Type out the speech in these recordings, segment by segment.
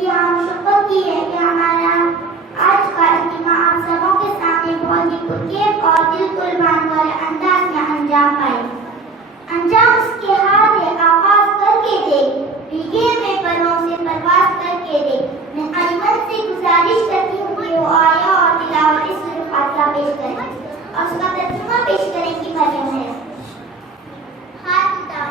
की हम शपथ की है कि हमारा आज का इज्तिमा आप सबों के सामने बहुत ही पुरकित और दिल कुर्बान वाले अंदाज में अंजाम पाए। अंजाम उसके हाथ है आवाज करके दे, भीगे में परों से परवाज करके दे। मैं अजमत से गुजारिश करती हूँ कि वो आया और तिलावत इस फातिहा पेश करें और उसका तर्जुमा पेश करेंगी मरियम है। हाथ उठाओ।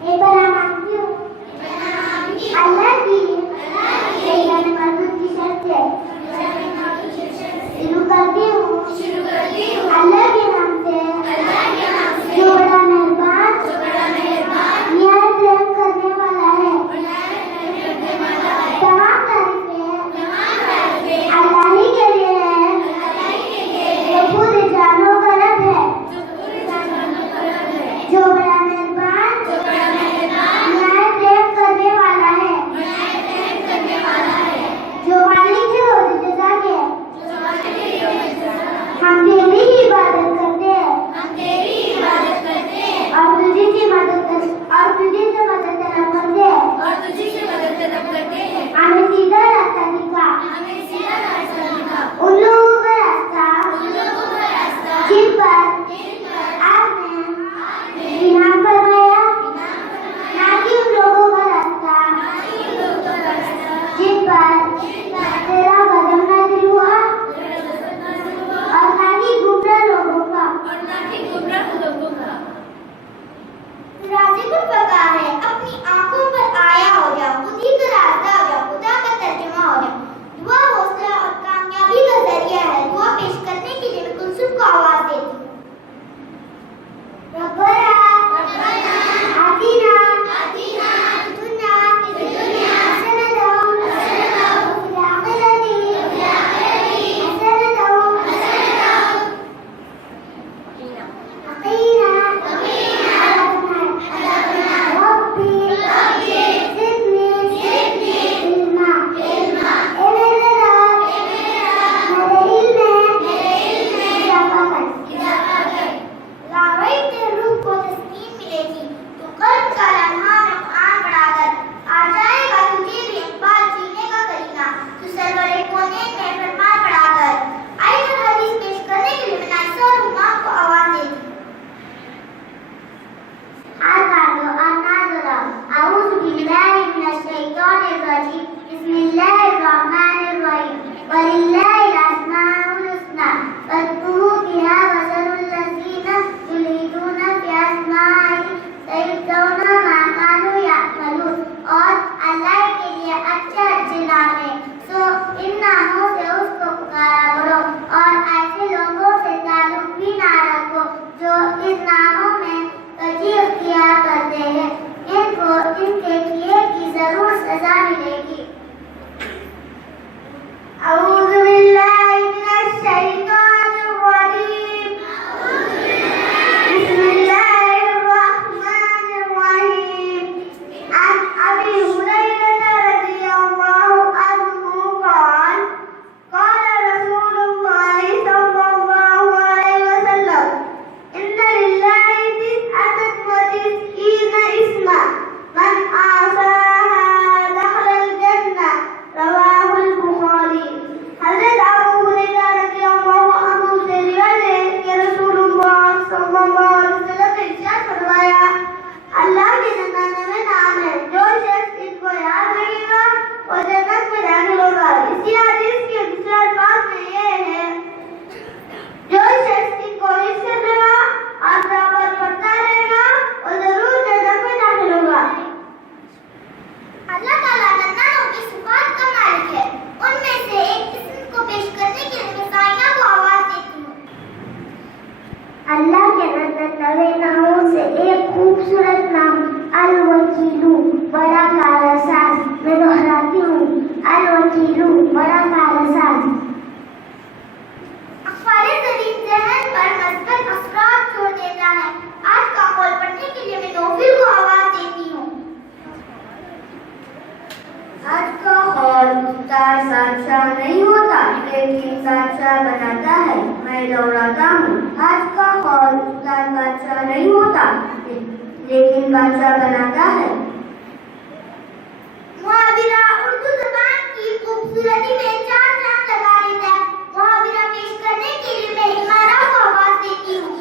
मैं बड़ा मानती हूँ अल्लाह की सैयदा मौजूद की शर्त से शुरू करती हूँ अल्लाह के नाम से जो बड़ा मेहरबान निहायत रहम करने वाला है। तमाम तारीफें अल्लाह ही के लिए है जो पूरे जानो का रब है, जो बड़ा मेहरबान निहायत रहम करने वाला है, जो मालिक है रोज़ जज़ा के। हम तेरी ही इबादत करते हैं और तुझे से मदद तलब करते हैं। हमें सीधा रास्ता दिखा उन लोगों का रास्ता जिन पर आपने इनाम फरमाया, ना कि उन लोगों का रास्ता जिन पर तेरा गज़ब नाज़िल हुआ और ना कि गुमराह लोगों का। राज़िकुल बका है अपनी आंखों पर आया हो जाओ, खुदी का रास्ता हो जाओ, खुदा का तर्जुमा हो जाओ। दुआ हौसला और कामयाबी का जरिया है। दुआ पेश करने के लिए मैं कुलसुम को आवाज देती हूँ। रब्बना आतिना दुनिया हसनतौ वफिल आखिरति हसनतौ वक़ीना अज़ाबन्नार रब्बी ज़िदनी अलवकीलू बड़ा कारसाज। मैं दोहराती हूँ, अलवकीलू बड़ा कारसाज। अखबार ज़रीन ज़हन पर मस्बत असरार छोड़ देता है। आज का कॉल पढ़ने के लिए मैं नोफिल को आवाज देती हूँ। आज का कॉल उस्ताद सादशाह नहीं होता, लेकिन सादशाह बनाता है। मैं दोहराता हूँ, आज का कॉल उस्ताद बादशाह नहीं होता, लेकिन बादशाह बनाता है। मुहावरा उर्दू ज़बान की खूबसूरती में चार चांद लगा देता है। मुहावरा पेश करने के लिए मैं इमारा को आवाज देती हूँ।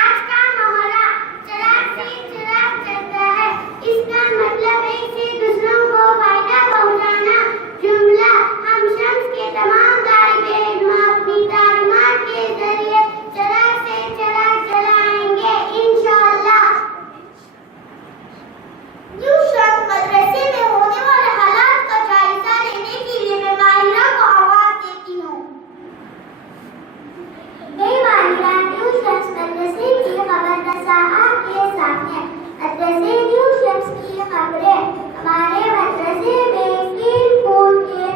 आज का मुहावरा चिराग से चिराग चलता है। इसका मतलब है कि दूसरों को फायदा पहुंचाना। जुमला हम शम्स के तमाम तालिबे इल्म अपनी तालीमात के जरिए चिराग से चिराग जलाएंगे इंशाअल्लाह। न्यू शब्द मदरसे में होने वाले हालात का जायजा लेने के लिए मैं माहिरा को आवाज देती हूँ। मैं माहिरा न्यू शब्द मदरसे की खबररसा आपके सामने। मदरसे न्यू शब्द की खबरें। हमारे मदरसे में खेल कूद के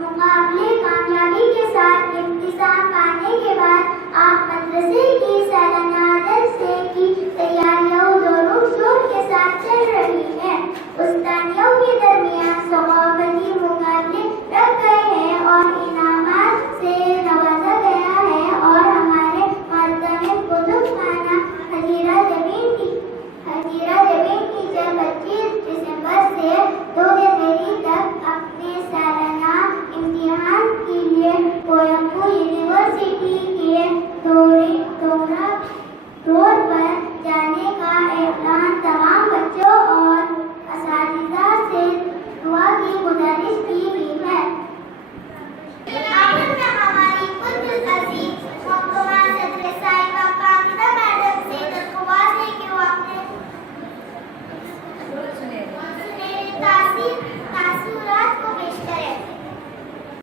मुकाबले कामयाबी के साथ इख्तिसाम पाने के बाद आप मदरसे की सालाना दरसे की तैयारियों जोरों शोर के साथ चल रही है। उस्तादियों की